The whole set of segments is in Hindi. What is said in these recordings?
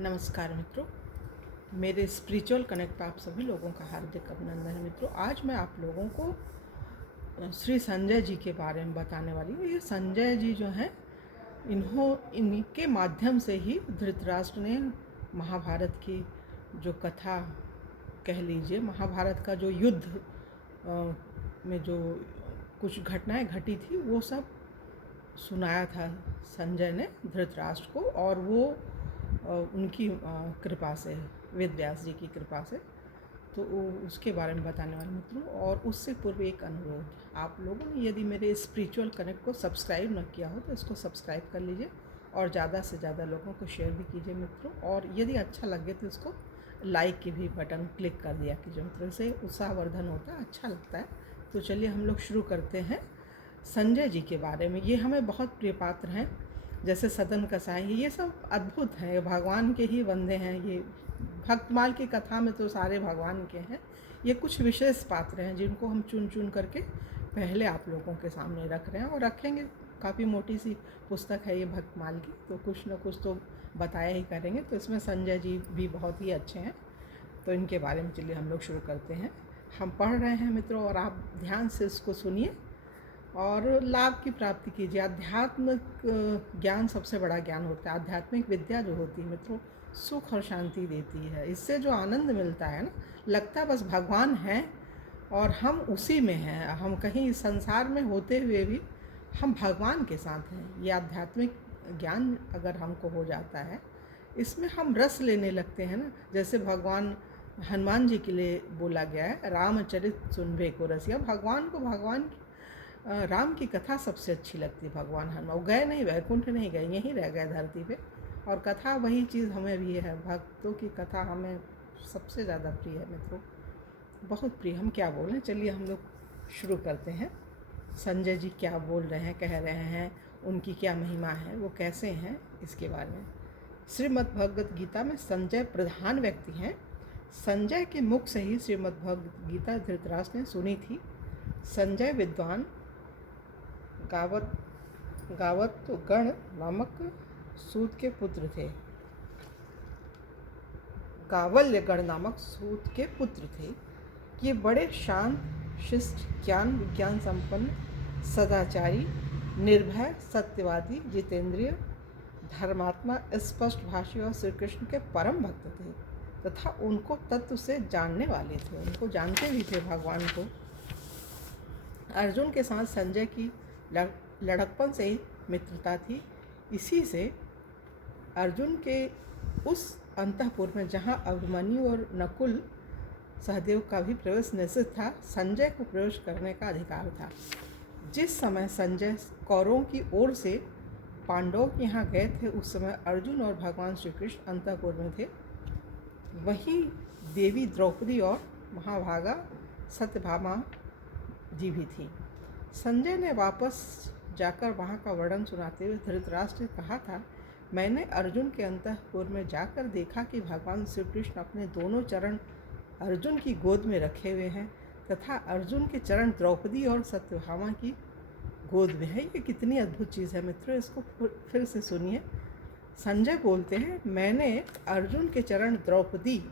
नमस्कार मित्रों, मेरे स्पिरिचुअल कनेक्ट पर आप सभी लोगों का हार्दिक अभिनंदन है। मित्रों, आज मैं आप लोगों को श्री संजय जी के बारे में बताने वाली हूँ। ये संजय जी जो हैं, इनके माध्यम से ही धृतराष्ट्र ने महाभारत की जो कथा कह लीजिए, महाभारत का जो युद्ध में जो कुछ घटनाएं घटी थी वो सब सुनाया था संजय ने धृतराष्ट्र को, और वो उनकी कृपा से, वेद व्यास जी की कृपा से, तो उसके बारे में बताने वाले मित्रों। और उससे पूर्व एक अनुरोध, आप लोगों ने यदि मेरे स्पिरिचुअल कनेक्ट को सब्सक्राइब न किया हो तो इसको सब्सक्राइब कर लीजिए और ज़्यादा से ज़्यादा लोगों को शेयर भी कीजिए मित्रों। और यदि अच्छा लगे तो इसको लाइक की भी बटन क्लिक कर दिया कीजिए मित्रों, से उत्साहवर्धन होता है, अच्छा लगता है। तो चलिए हम लोग शुरू करते हैं संजय जी के बारे में। ये हमें बहुत प्रिय पात्र हैं, जैसे सदन कसाई, ये सब अद्भुत हैं, भगवान के ही बंदे हैं। ये भक्तमाल की कथा में तो सारे भगवान के हैं, ये कुछ विशेष पात्र हैं जिनको हम चुन चुन करके पहले आप लोगों के सामने रख रहे हैं और रखेंगे। काफ़ी मोटी सी पुस्तक है ये भक्तमाल की, तो कुछ न कुछ तो बताया ही करेंगे। तो इसमें संजय जी भी बहुत ही अच्छे हैं, तो इनके बारे में चलिए हम लोग शुरू करते हैं। हम पढ़ रहे हैं मित्रों, और आप ध्यान से इसको सुनिए और लाभ की प्राप्ति कीजिए। आध्यात्मिक ज्ञान सबसे बड़ा ज्ञान होता है। आध्यात्मिक विद्या जो होती है मित्रों, सुख और शांति देती है। इससे जो आनंद मिलता है ना, लगता है बस भगवान हैं और हम उसी में हैं। हम कहीं संसार में होते हुए भी हम भगवान के साथ हैं। ये आध्यात्मिक ज्ञान अगर हमको हो जाता है, इसमें हम रस लेने लगते हैं ना। जैसे भगवान हनुमान जी के लिए बोला गया है, रामचरित सुनबे को रसिया। भगवान को भगवान राम की कथा सबसे अच्छी लगती है। भगवान हनुमान गए नहीं, वैकुंठ नहीं गए, यहीं रह गए धरती पे, और कथा वही चीज़ हमें भी है। भक्तों की कथा हमें सबसे ज़्यादा प्रिय है मित्रों, बहुत प्रिय। हम क्या बोलें, चलिए हम लोग शुरू करते हैं। संजय जी क्या बोल रहे हैं, कह रहे हैं, उनकी क्या महिमा है, वो कैसे हैं, इसके बारे में। श्रीमद् भगवद गीता में संजय प्रधान व्यक्ति हैं। संजय के मुख से ही श्रीमद् भगवद गीता धृतराष्ट्र ने सुनी थी। संजय विद्वान गावत गण नामक सूत के पुत्र थे। गावल्य गण नामक सूत के पुत्र थे। ये बड़े शांत, शिष्ट, ज्ञान विज्ञान संपन्न, सदाचारी, निर्भय, सत्यवादी, जितेंद्रिय, धर्मात्मा, स्पष्ट भाषी और श्री कृष्ण के परम भक्त थे तथा उनको तत्व से जानने वाले थे। उनको जानते भी थे भगवान को। अर्जुन के साथ संजय की लड़कपन से ही मित्रता थी। इसी से अर्जुन के उस अंतःपुर में जहाँ अभिमन्यु और नकुल सहदेव का भी प्रवेश निषिद्ध था, संजय को प्रवेश करने का अधिकार था। जिस समय संजय कौरवों की ओर से पांडवों के यहाँ गए थे, उस समय अर्जुन और भगवान श्री कृष्ण अंतःपुर में थे। वहीं देवी द्रौपदी और महाभागा सत्यभामा जी भी थी। संजय ने वापस जाकर वहाँ का वर्णन सुनाते हुए धृतराष्ट्र ने कहा था, मैंने अर्जुन के अंतःपुर में जाकर देखा कि भगवान श्री कृष्ण अपने दोनों चरण अर्जुन की गोद में रखे हुए हैं तथा अर्जुन के चरण द्रौपदी और सत्यभामा की गोद में है। ये कितनी अद्भुत चीज़ है मित्रों, इसको फिर से सुनिए। संजय बोलते हैं, मैंने अर्जुन के चरण द्रौपदी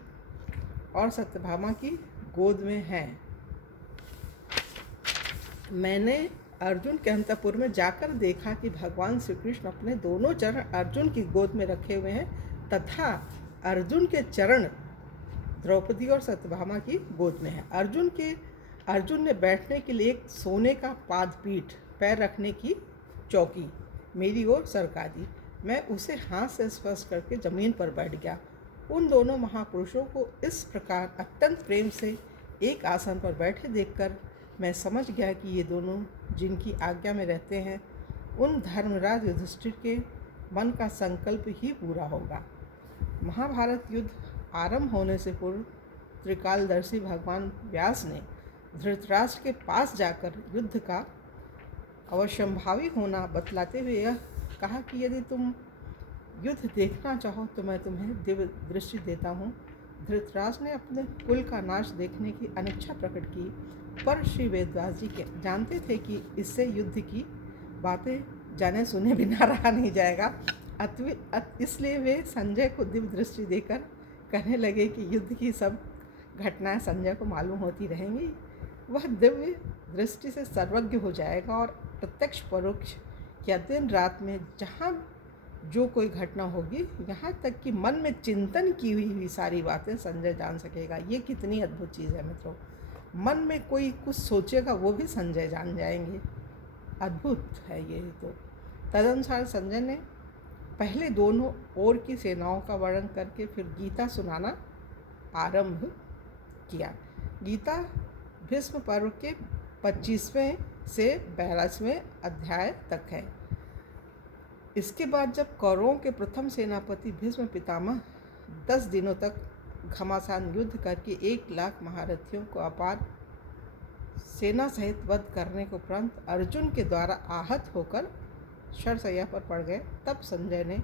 और सत्यभामा की गोद में हैं। मैंने अर्जुन के अंतःपुर में जाकर देखा कि भगवान श्री कृष्ण अपने दोनों चरण अर्जुन की गोद में रखे हुए हैं तथा अर्जुन के चरण द्रौपदी और सत्यभामा की गोद में है। अर्जुन ने बैठने के लिए एक सोने का पादपीठ, पैर रखने की चौकी मेरी ओर सरका दी। मैं उसे हाथ से स्पर्श करके जमीन पर बैठ गया। उन दोनों महापुरुषों को इस प्रकार अत्यंत प्रेम से एक आसन पर बैठे देखकर मैं समझ गया कि ये दोनों जिनकी आज्ञा में रहते हैं, उन धर्मराज युधिष्ठिर के मन का संकल्प ही पूरा होगा। महाभारत युद्ध आरंभ होने से पूर्व त्रिकालदर्शी भगवान व्यास ने धृतराष्ट्र के पास जाकर युद्ध का अवश्यंभावी होना बतलाते हुए यह कहा कि यदि तुम युद्ध देखना चाहो तो मैं तुम्हें दिव्य दृष्टि देता हूँ। धृतराष्ट्र ने अपने कुल का नाश देखने की अनिच्छा प्रकट की, पर श्री वेदव्यास जी के जानते थे कि इससे युद्ध की बातें जाने सुने बिना रहा नहीं जाएगा इसलिए वे संजय को दिव्य दृष्टि देकर कहने लगे कि युद्ध की सब घटनाएं संजय को मालूम होती रहेंगी। वह दिव्य दृष्टि से सर्वज्ञ हो जाएगा और प्रत्यक्ष परोक्ष या दिन रात में जहाँ जो कोई घटना होगी, यहाँ तक कि मन में चिंतन की हुई सारी बातें संजय जान सकेगा। ये कितनी अद्भुत चीज़ है मित्रों। मन में कोई कुछ सोचेगा वो भी संजय जान जाएंगे। अद्भुत है ये तो। तदनुसार संजय ने पहले दोनों ओर की सेनाओं का वर्णन करके फिर गीता सुनाना आरंभ किया। गीता भीष्म पर्व के 25वें से 42वें अध्याय तक है। इसके बाद जब कौरवों के प्रथम सेनापति भीष्म पितामह 10 दिनों तक घमासान युद्ध करके 1 लाख महारथियों को अपार सेना सहित वध करने के उपरांत अर्जुन के द्वारा आहत होकर शरशैया पर पड़ गए, तब संजय ने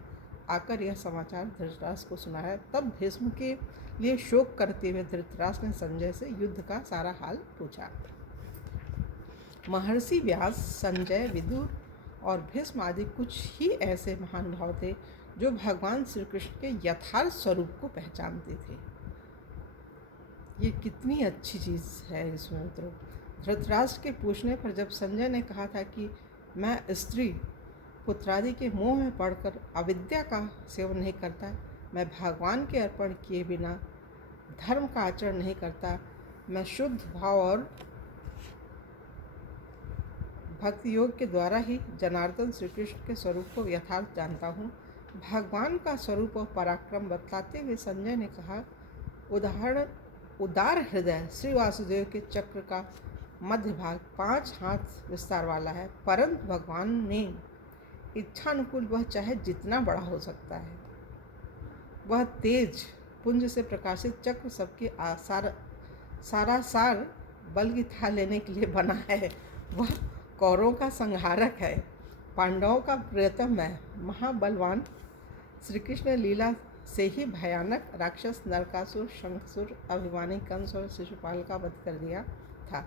आकर यह समाचार धृतराष्ट्र को सुनाया। तब भीष्म के लिए शोक करते हुए धृतराष्ट्र ने संजय से युद्ध का सारा हाल पूछा। महर्षि व्यास, संजय, विदुर और भीष्म आदि कुछ ही ऐसे महान भाव थे जो भगवान श्री कृष्ण के यथार्थ स्वरूप को पहचानते थे। ये कितनी अच्छी चीज़ है इसमें मित्रों। धृतराष्ट्र के पूछने पर जब संजय ने कहा था कि मैं स्त्री पुत्रादि के मोह में पड़कर अविद्या का सेवन नहीं करता, मैं भगवान के अर्पण किए बिना धर्म का आचरण नहीं करता, मैं शुद्ध भाव और भक्ति योग के द्वारा ही जनार्दन श्री कृष्ण के स्वरूप को यथार्थ जानता हूँ। भगवान का स्वरूप और पराक्रम बतलाते हुए संजय ने कहा, उदार हृदय श्री वासुदेव के चक्र का मध्य भाग 5 हाथ विस्तार वाला है, परंतु भगवान ने इच्छानुकूल वह चाहे जितना बड़ा हो सकता है। वह तेज पुंज से प्रकाशित चक्र सबके सारासार बल की था लेने के लिए बना है। वह कौरवों का संहारक है, पांडवों का प्रियतम है। महाबलवान श्री कृष्ण लीला से ही भयानक राक्षस नरकासुर, शंखसुर, अभिमानी कंस और शिशुपाल का वध कर दिया था।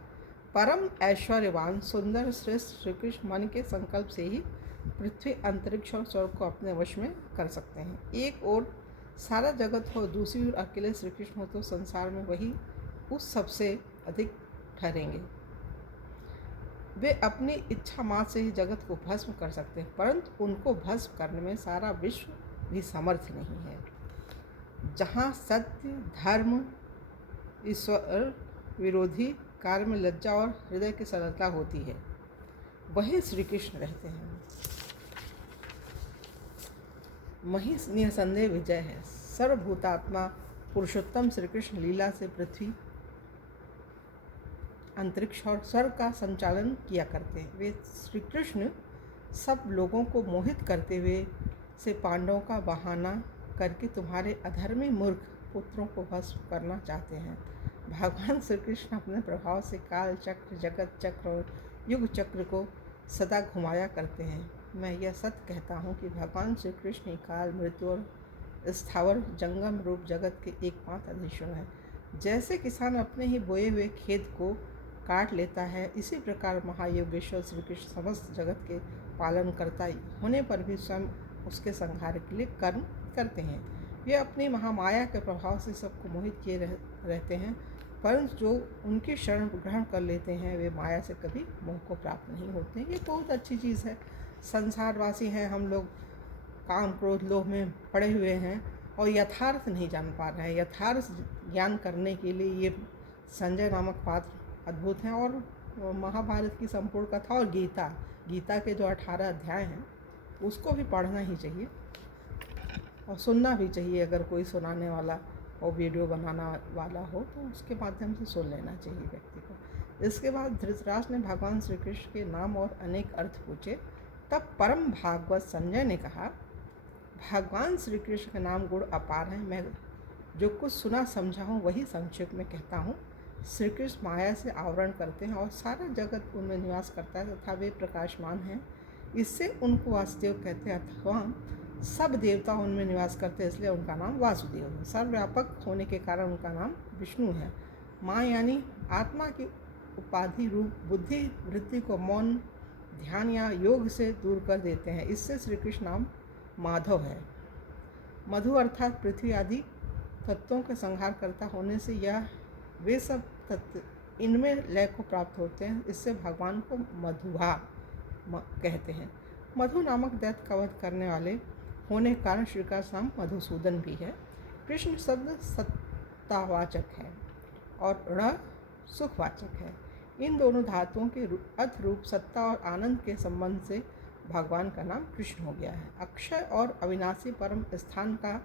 परम ऐश्वर्यवान सुंदर श्रेष्ठ श्री कृष्ण मन के संकल्प से ही पृथ्वी, अंतरिक्ष और स्वर्ग को अपने वश में कर सकते हैं। एक ओर सारा जगत हो, दूसरी ओर अकेले श्री कृष्ण हो, तो संसार में वही उस सबसे अधिक ठहरेंगे। वे अपनी इच्छा मात्र से ही जगत को भस्म कर सकते हैं, परंतु उनको भस्म करने में सारा विश्व भी समर्थ नहीं है। जहाँ सत्य, धर्म, ईश्वर विरोधी कार्य में लज्जा और हृदय की सरलता होती है, वही श्री कृष्ण रहते हैं। वही निसंदेह विजय है। सर्वभूतात्मा पुरुषोत्तम श्री कृष्ण लीला से पृथ्वी, अंतरिक्ष और स्वर्ग का संचालन किया करते हैं। वे श्री कृष्ण सब लोगों को मोहित करते हुए से पांडवों का बहाना करके तुम्हारे अधर्मी मूर्ख पुत्रों को भस्म करना चाहते हैं। भगवान श्री कृष्ण अपने प्रभाव से काल चक्र, जगत चक्र और युग चक्र को सदा घुमाया करते हैं। मैं यह सत्य कहता हूँ कि भगवान श्री कृष्ण ही काल, मृत्यु और स्थावर जंगम रूप जगत के एकमात्र अधीश्वर है। जैसे किसान अपने ही बोए हुए खेत को काट लेता है, इसी प्रकार महायोगेश्वर श्री कृष्ण समस्त जगत के पालन करता होने पर भी स्वयं उसके संहार के लिए कर्म करते हैं। वे अपनी महामाया के प्रभाव से सबको मोहित किए रहते हैं, परंतु जो उनकी शरण ग्रहण कर लेते हैं वे माया से कभी मोह को प्राप्त नहीं होते। ये बहुत अच्छी चीज़ है। संसारवासी हैं हम लोग, काम क्रोध लोभ में पड़े हुए हैं और यथार्थ नहीं जान पा रहे हैं। यथार्थ ज्ञान करने के लिए ये संजय नामक पात्र अद्भुत हैं। और महाभारत की संपूर्ण कथा और गीता के जो 18 अध्याय हैं उसको भी पढ़ना ही चाहिए और सुनना भी चाहिए। अगर कोई सुनाने वाला और वीडियो बनाना वाला हो तो उसके माध्यम से सुन लेना चाहिए व्यक्ति को। इसके बाद धृतराष्ट्र ने भगवान श्री कृष्ण के नाम और अनेक अर्थ पूछे। तब परम भागवत संजय ने कहा, भगवान श्री कृष्ण के नाम गुण अपार हैं। मैं जो कुछ सुना समझा हूँ वही संक्षेप में कहता हूँ। श्री कृष्ण माया से आवरण करते हैं और सारा जगत उनमें निवास करता है तथा वे प्रकाशमान हैं, इससे उनको वासुदेव कहते हैं। अथवा सब देवता उनमें निवास करते हैं, इसलिए उनका नाम वासुदेव है। सर्वव्यापक होने के कारण उनका नाम विष्णु है। माँ यानी आत्मा की उपाधि रूप बुद्धि वृत्ति को मौन, ध्यान या योग से दूर कर देते हैं। इससे श्री कृष्ण नाम माधव है। मधु अर्थात पृथ्वी आदि तत्वों के संहारकर्ता होने से यह वे सब तत्व इनमें लय को प्राप्त होते हैं। इससे भगवान को मधुभा कहते हैं। मधु नामक दैत्य का वध करने वाले होने के कारण श्री का नाम मधुसूदन भी है। कृष्ण शब्द सत्तावाचक है और ण सुखवाचक है। इन दोनों धातुओं के अर्थ रूप सत्ता और आनंद के संबंध से भगवान का नाम कृष्ण हो गया है। अक्षय और अविनाशी परम स्थान का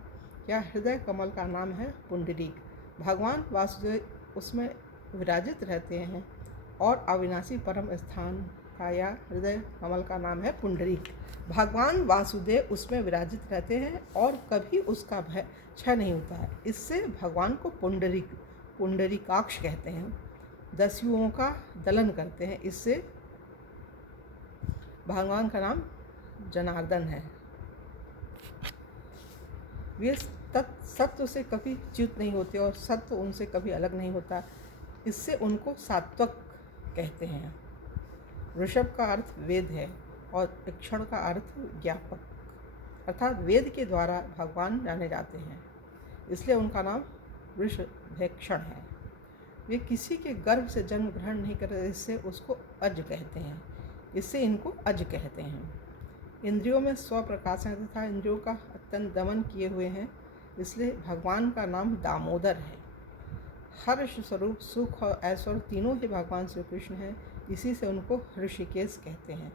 या हृदय कमल का नाम है पुंडरीक। भगवान वासुदेव उसमें विराजित रहते हैं और अविनाशी परम स्थान का या हृदय कमल का नाम है पुंडरीक। भगवान वासुदेव उसमें विराजित रहते हैं और कभी उसका भय क्षय नहीं होता है। इससे भगवान को पुंडरीकाक्ष कहते हैं। दस्युओं का दलन करते हैं। इससे भगवान का नाम जनार्दन है। वे सत्व से कभी च्युत नहीं होते और सत्व उनसे कभी अलग नहीं होता। इससे उनको सात्वक कहते हैं। ऋषभ का अर्थ वेद है और इक्षण का अर्थ ज्ञापक, अर्थात वेद के द्वारा भगवान जाने जाते हैं, इसलिए उनका नाम ऋषभेक्षण है। वे किसी के गर्भ से जन्म ग्रहण नहीं करते, इससे उसको अज कहते हैं, इससे इनको अज कहते हैं। इंद्रियों में स्वप्रकाशन तथा इंद्रियों का अत्यंत दमन किए हुए हैं, इसलिए भगवान का नाम दामोदर है। हर्ष स्वरूप सुख और ऐश्वर्य तीनों ही भगवान श्री कृष्ण हैं, इसी से उनको ऋषिकेश कहते हैं।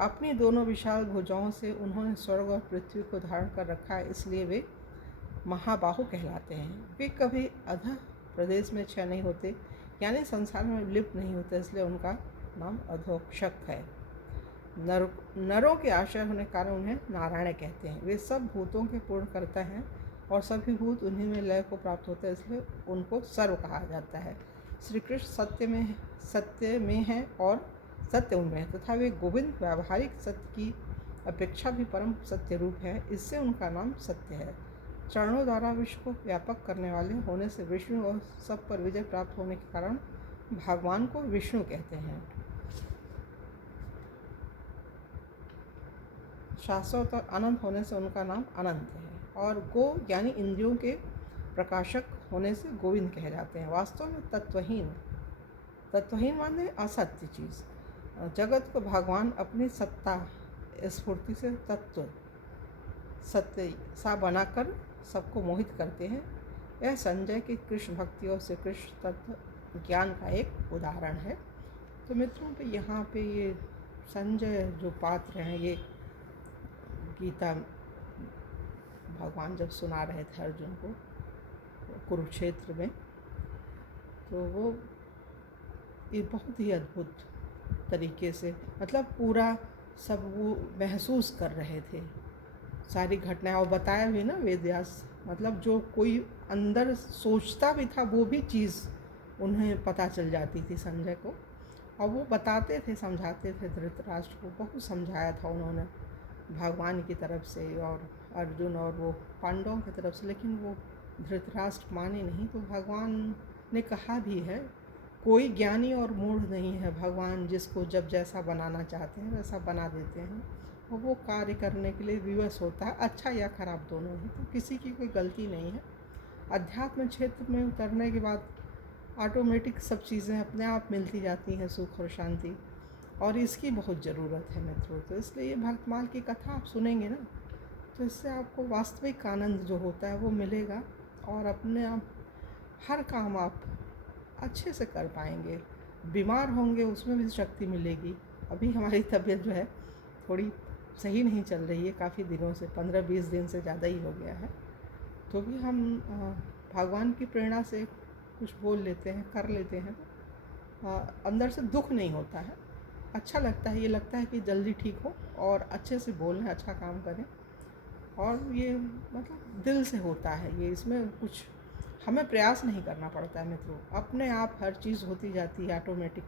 अपनी दोनों विशाल भुजाओं से उन्होंने स्वर्ग और पृथ्वी को धारण कर रखा है, इसलिए वे महाबाहु कहलाते हैं। वे कभी अधः प्रदेश में क्षय नहीं होते, यानी संसार में लिप्त नहीं होते, इसलिए उनका नाम अधोक्षक है। नरों के आश्रय होने के कारण उन्हें नारायण कहते हैं। वे सब भूतों के पूर्ण करता हैं और सभी भूत उन्हीं में लय को प्राप्त होते हैं, इसलिए उनको सर्व कहा जाता है। श्री कृष्ण सत्य में है और सत्य उनमें है, तथा वे गोविंद व्यावहारिक सत्य की अपेक्षा भी परम सत्य रूप है, इससे उनका नाम सत्य है। चरणों द्वारा विश्व को व्यापक करने वाले होने से विष्णु और सब पर विजय प्राप्त होने के कारण भगवान को विष्णु कहते हैं। शाश्वत और अनंत होने से उनका नाम अनंत है। और गो यानी इंद्रियों के प्रकाशक होने से गोविंद कहे जाते हैं। वास्तव में तत्वहीन माने असत्य चीज़। जगत को भगवान अपनी सत्ता स्फूर्ति से तत्व सत्य सा बनाकर सबको मोहित करते हैं। यह संजय की कृष्ण भक्ति और श्री कृष्ण तत्व ज्ञान का एक उदाहरण है। तो मित्रों पे यहाँ पे ये संजय जो पात्र हैं, ये गीता भगवान जब सुना रहे थे अर्जुन को कुरुक्षेत्र में, तो वो ये बहुत ही अद्भुत तरीके से, मतलब पूरा सब वो महसूस कर रहे थे सारी घटनाएं, और बताया भी ना वेदव्यास, मतलब जो कोई अंदर सोचता भी था वो भी चीज़ उन्हें पता चल जाती थी संजय को, और वो बताते थे, समझाते थे धृतराष्ट्र को। बहुत समझाया था उन्होंने भगवान की तरफ से और अर्जुन और वो पांडवों की तरफ से, लेकिन वो धृतराष्ट्र माने नहीं। तो भगवान ने कहा भी है, कोई ज्ञानी और मूढ़ नहीं है, भगवान जिसको जब जैसा बनाना चाहते हैं वैसा बना देते हैं, और वो कार्य करने के लिए विवश होता है, अच्छा या खराब दोनों ही। तो किसी की कोई गलती नहीं है। अध्यात्म क्षेत्र में उतरने के बाद ऑटोमेटिक सब चीज़ें अपने आप मिलती जाती हैं, सुख और शांति, और इसकी बहुत ज़रूरत है मित्रों। तो इसलिए ये भक्तमाल की कथा आप सुनेंगे ना, तो इससे आपको वास्तविक आनंद जो होता है वो मिलेगा, और अपने आप हर काम आप अच्छे से कर पाएंगे। बीमार होंगे उसमें भी शक्ति मिलेगी। अभी हमारी तबीयत जो है थोड़ी सही नहीं चल रही है, काफ़ी दिनों से, 15-20 दिन से ज़्यादा ही हो गया है, तो भी हम भगवान की प्रेरणा से कुछ बोल लेते हैं, कर लेते हैं, तो अंदर से दुख नहीं होता है, अच्छा लगता है। ये लगता है कि जल्दी ठीक हो और अच्छे से बोलें, अच्छा काम करें, और ये मतलब दिल से होता है ये। इसमें कुछ हमें प्रयास नहीं करना पड़ता है मित्रों, अपने आप हर चीज़ होती जाती है ऑटोमेटिक।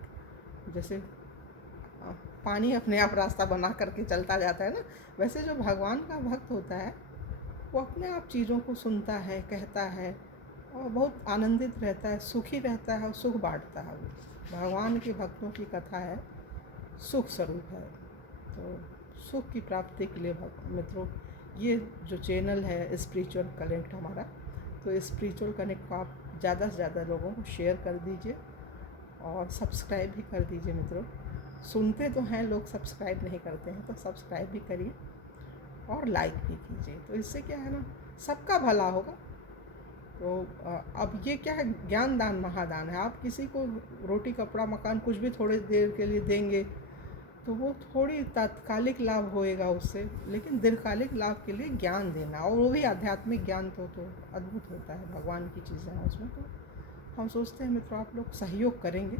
जैसे पानी अपने आप रास्ता बना करके चलता जाता है ना, वैसे जो भगवान का भक्त होता है वो अपने आप चीज़ों को सुनता है, कहता है, और बहुत आनंदित रहता है, सुखी रहता है और सुख बांटता है। वो भगवान के भक्तों की कथा है, सुख स्वरूप है। तो सुख की प्राप्ति के लिए मित्रों ये जो चैनल है स्पिरिचुअल कनेक्ट हमारा, तो स्पिरिचुअल कनेक्ट को आप ज़्यादा से ज़्यादा लोगों को शेयर कर दीजिए और सब्सक्राइब भी कर दीजिए मित्रों। सुनते तो हैं लोग, सब्सक्राइब नहीं करते हैं, तो सब्सक्राइब भी करिए और लाइक भी कीजिए। तो इससे क्या है ना, सबका भला होगा। तो अब ये क्या है, ज्ञान दान महादान है। आप किसी को रोटी कपड़ा मकान कुछ भी थोड़ी देर के लिए देंगे तो वो थोड़ी तात्कालिक लाभ होएगा उससे, लेकिन दीर्घकालिक लाभ के लिए ज्ञान देना, और वो भी आध्यात्मिक ज्ञान तो अद्भुत होता है, भगवान की चीज़ें हैं उसमें। तो हम सोचते हैं मित्रों आप लोग सहयोग करेंगे,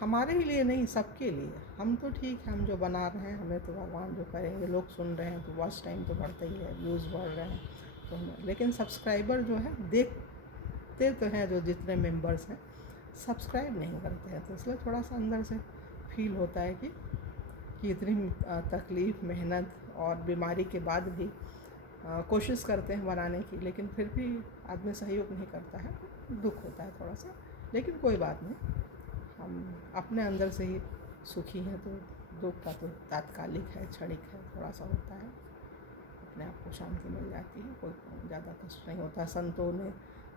हमारे ही लिए नहीं सबके लिए। हम तो ठीक है, हम जो बना रहे हैं हमें तो भगवान जो करेंगे, लोग सुन रहे हैं तो वॉच टाइम तो बढ़ता ही है, व्यूज़ बढ़ रहे हैं तो हमें, लेकिन सब्सक्राइबर जो है देखते तो हैं, जो जितने मेंबर्स हैं सब्सक्राइब नहीं करते हैं। तो इसलिए थोड़ा सा अंदर से फील होता है कि इतनी तकलीफ़ मेहनत और बीमारी के बाद भी कोशिश करते हैं बनाने की, लेकिन फिर भी आदमी सहयोग नहीं करता है, तो दुख होता है थोड़ा सा। लेकिन कोई बात नहीं, हम अपने अंदर से ही सुखी हैं, तो दुख का तो तात्कालिक है, क्षणिक है, थोड़ा सा होता है, अपने आप को शांति मिल जाती है, कोई ज़्यादा कष्ट नहीं होता। संतों ने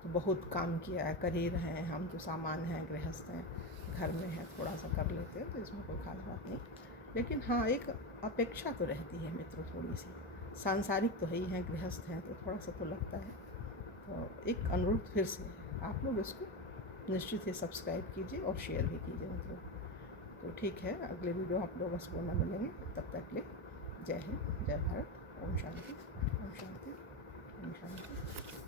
तो बहुत काम किया है, कर ही रहे हैं, हम तो सामान्य हैं, गृहस्थ हैं, घर में हैं, थोड़ा सा कर लेते हैं, तो इसमें कोई खास बात नहीं। लेकिन हाँ, एक अपेक्षा तो रहती है मित्रों, थोड़ी सी। सांसारिक तो है ही हैं, गृहस्थ हैं, तो थोड़ा सा तो लगता है। तो एक अनुरोध फिर से, आप लोग इसको निश्चित ही सब्सक्राइब कीजिए और शेयर भी कीजिए मित्रों। तो ठीक है, अगले वीडियो आप लोगों से ना मिलेंगे, तब तक के लिए जय हिंद, जय भारत, ओम शांति, ओम शांति, ओम शांति।